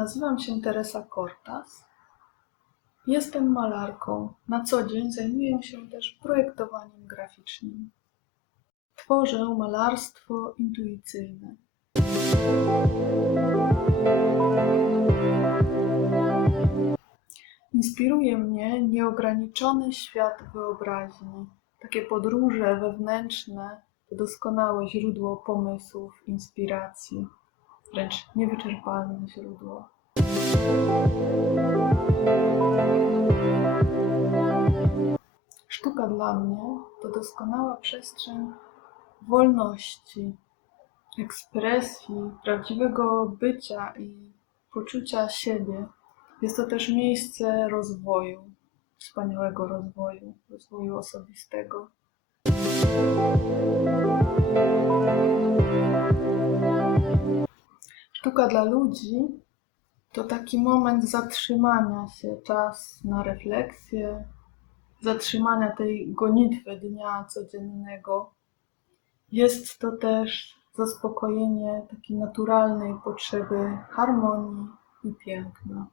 Nazywam się Teresa Cortas. Jestem malarką. Na co dzień zajmuję się też projektowaniem graficznym. Tworzę malarstwo intuicyjne. Inspiruje mnie nieograniczony świat wyobraźni. Takie podróże wewnętrzne to doskonałe źródło pomysłów, inspiracji, wręcz niewyczerpalne źródło. Sztuka dla mnie to doskonała przestrzeń wolności, ekspresji, prawdziwego bycia i poczucia siebie. Jest to też miejsce rozwoju, wspaniałego rozwoju, rozwoju osobistego. Sztuka dla ludzi to taki moment zatrzymania się, czas na refleksję, zatrzymania tej gonitwy dnia codziennego. Jest to też zaspokojenie takiej naturalnej potrzeby harmonii i piękna.